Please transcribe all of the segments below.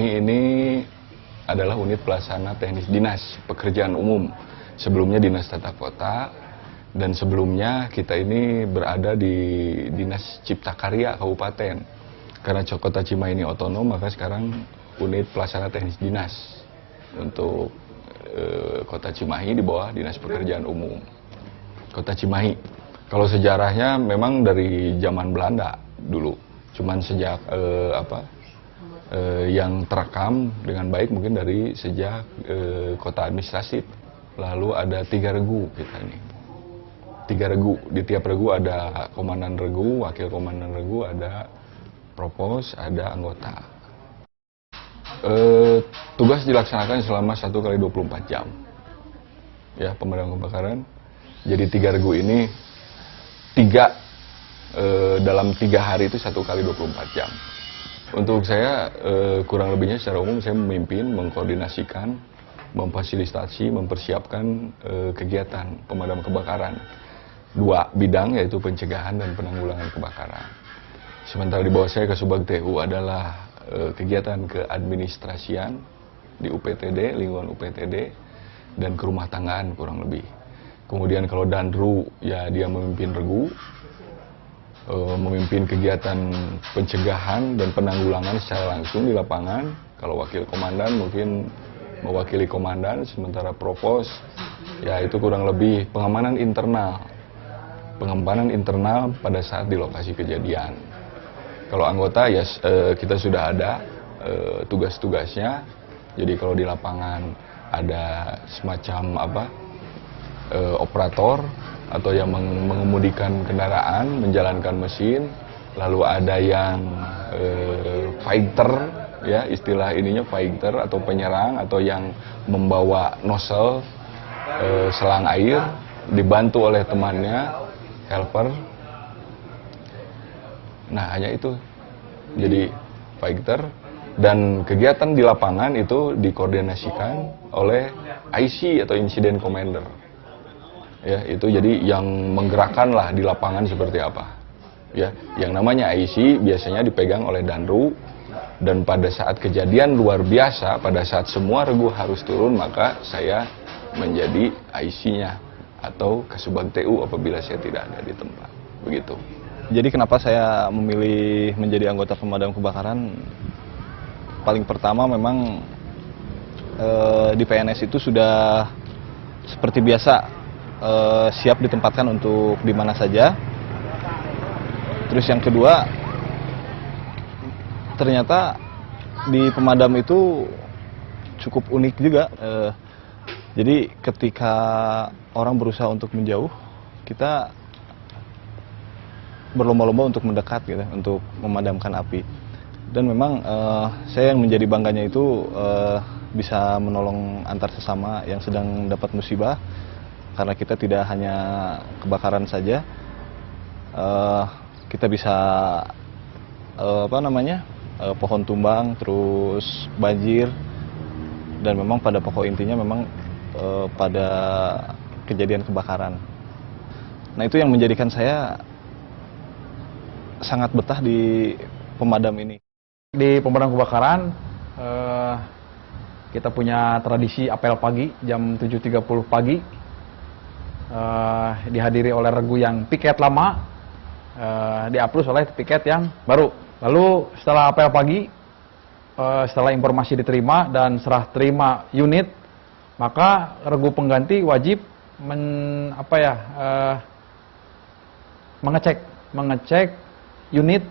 Cimahi ini adalah unit pelaksana teknis dinas pekerjaan umum. Sebelumnya Dinas Tata Kota, dan sebelumnya kita ini berada di Dinas Cipta Karya Kabupaten. Karena Kota Cimahi ini otonom, maka sekarang unit pelaksana teknis dinas untuk Kota Cimahi di bawah Dinas Pekerjaan Umum Kota Cimahi. Kalau sejarahnya memang dari zaman Belanda dulu, cuman sejak yang terekam dengan baik mungkin dari sejak kota administratif. Lalu ada 3 regu kita ini. 3 regu, di tiap regu ada komandan regu, wakil komandan regu, ada propos, ada anggota. Tugas dilaksanakan selama 1 kali 24 jam. Ya, pemadam kebakaran. Jadi 3 regu ini dalam 3 hari itu 1 kali 24 jam. Untuk saya kurang lebihnya secara umum saya memimpin, mengkoordinasikan, memfasilitasi, mempersiapkan kegiatan pemadam kebakaran. 2 bidang, yaitu pencegahan dan penanggulangan kebakaran. Sementara di bawah saya Kasubag TU adalah kegiatan keadministrasian di UPTD, lingkungan UPTD, dan kerumah tanggaan kurang lebih. Kemudian kalau Danru, ya dia memimpin regu, memimpin kegiatan pencegahan dan penanggulangan secara langsung di lapangan. Kalau wakil komandan mungkin mewakili komandan, sementara propos ya itu kurang lebih pengamanan internal pada saat di lokasi kejadian. Kalau anggota ya kita sudah ada tugas-tugasnya. Jadi kalau di lapangan ada semacam operator atau yang mengemudikan kendaraan, menjalankan mesin, lalu ada yang fighter, ya istilah ininya fighter atau penyerang, atau yang membawa nozzle selang air dibantu oleh temannya, helper. Nah, hanya itu. Jadi fighter, dan kegiatan di lapangan itu dikoordinasikan oleh IC atau Incident Commander. Ya, itu jadi yang menggerakkan lah di lapangan seperti apa. Ya, yang namanya IC biasanya dipegang oleh Danru, dan pada saat kejadian luar biasa, pada saat semua regu harus turun, maka saya menjadi IC-nya atau Kasubag TU apabila saya tidak ada di tempat. Begitu. Jadi kenapa saya memilih menjadi anggota pemadam kebakaran? Paling pertama memang di PNS itu sudah seperti biasa siap ditempatkan untuk di mana saja. Terus yang kedua, ternyata di pemadam itu cukup unik juga. Jadi ketika orang berusaha untuk menjauh, kita berlomba-lomba untuk mendekat gitu, untuk memadamkan api. Dan memang saya yang menjadi bangganya itu bisa menolong antar sesama yang sedang dapat musibah, karena kita tidak hanya kebakaran saja, kita bisa pohon tumbang, terus banjir, dan memang pada pokok intinya memang pada kejadian kebakaran. Nah, itu yang menjadikan saya sangat betah di pemadam ini. Di pemadam kebakaran kita punya tradisi apel pagi jam 7.30 pagi, dihadiri oleh regu yang piket lama, diaplus oleh piket yang baru. Lalu setelah apel pagi, setelah informasi diterima dan serah terima unit, maka regu pengganti wajib mengecek unit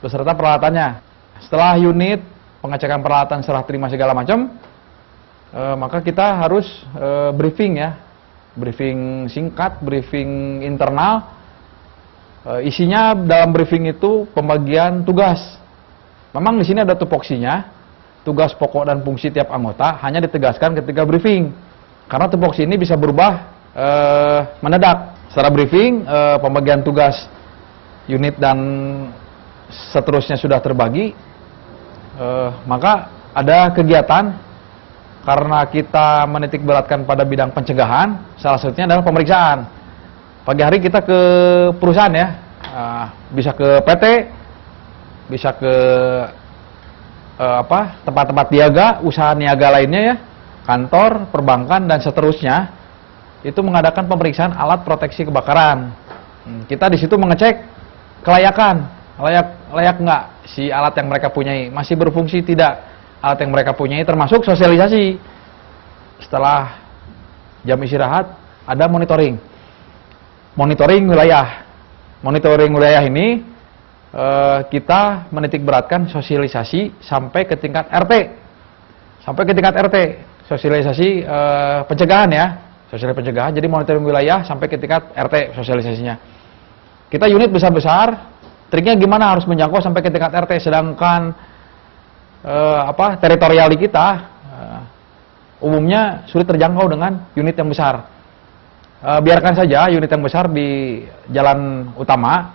beserta peralatannya. Setelah unit pengecekan peralatan serah terima segala macam, maka kita harus briefing ya, briefing singkat, briefing internal. Isinya dalam briefing itu pembagian tugas. Memang di sini ada tupoksinya, tugas pokok dan fungsi tiap anggota hanya ditegaskan ketika briefing, karena tupoksi ini bisa berubah mendadak. Secara briefing, pembagian tugas unit dan seterusnya sudah terbagi, maka ada kegiatan. Karena kita menitik beratkan pada bidang pencegahan, salah satunya adalah pemeriksaan. Pagi hari kita ke perusahaan ya, bisa ke PT, bisa ke tempat-tempat niaga, usaha niaga lainnya ya, kantor, perbankan dan seterusnya itu mengadakan pemeriksaan alat proteksi kebakaran. Kita di situ mengecek kelayakan, layak nggak si alat yang mereka punyai, masih berfungsi tidak alat yang mereka punyai, termasuk sosialisasi. Setelah jam istirahat ada monitoring wilayah. Monitoring wilayah ini kita menitik beratkan sosialisasi sampai ke tingkat RT. Sosialisasi pencegahan ya. Sosialisasi pencegahan, jadi monitoring wilayah sampai ke tingkat RT sosialisasinya. Kita unit besar-besar, triknya gimana harus menjangkau sampai ke tingkat RT, sedangkan teritorial kita umumnya sulit terjangkau dengan unit yang besar. Biarkan saja unit yang besar di jalan utama,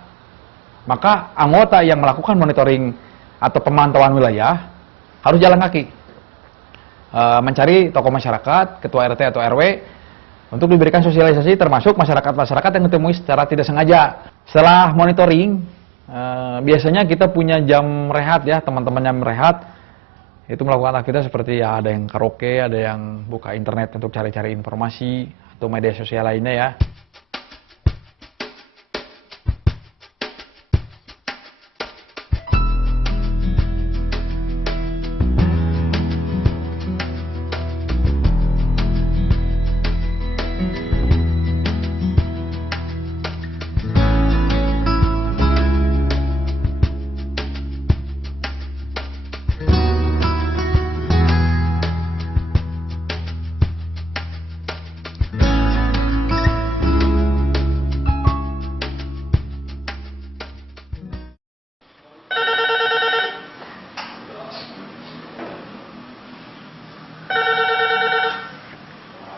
maka anggota yang melakukan monitoring atau pemantauan wilayah harus jalan kaki, mencari tokoh masyarakat, ketua RT atau RW untuk diberikan sosialisasi, termasuk masyarakat-masyarakat yang ditemui secara tidak sengaja. Setelah monitoring, biasanya kita punya jam rehat ya, teman-teman yang rehat itu melakukan aktivitas seperti ya ada yang karaoke, ada yang buka internet untuk cari-cari informasi atau media sosial lainnya ya.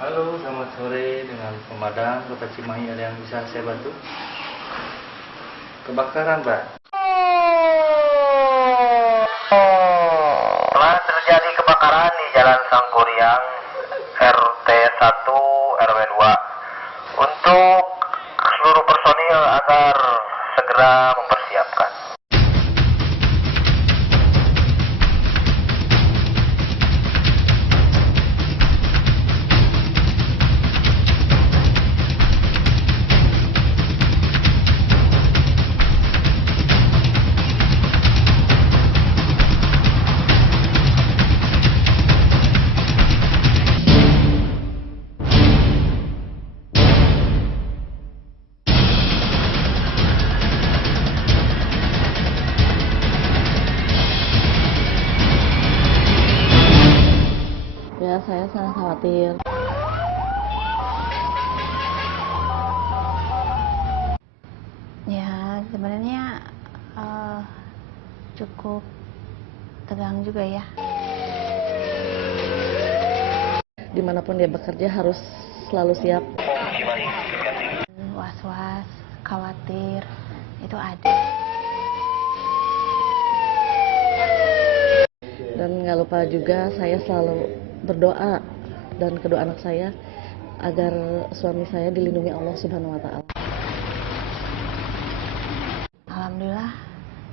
Halo, selamat sore dengan pemadam Kota Cimahi. Ada yang bisa saya bantu? Kebakaran, Mbak. Telah terjadi kebakaran di Jalan Sangkuriang, RT 1, RW 2. Untuk seluruh personil agar segera mempersiapkan. Ya, saya sangat khawatir. Ya, sebenarnya cukup tegang juga ya. Dimanapun dia bekerja harus selalu siap. Was-was, khawatir, itu ada. Dan nggak lupa juga saya selalu berdoa dan kedua anak saya agar suami saya dilindungi Allah Subhanahu wa taala. Alhamdulillah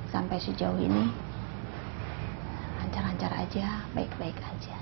sampai sejauh ini lancar-lancar aja, baik-baik aja.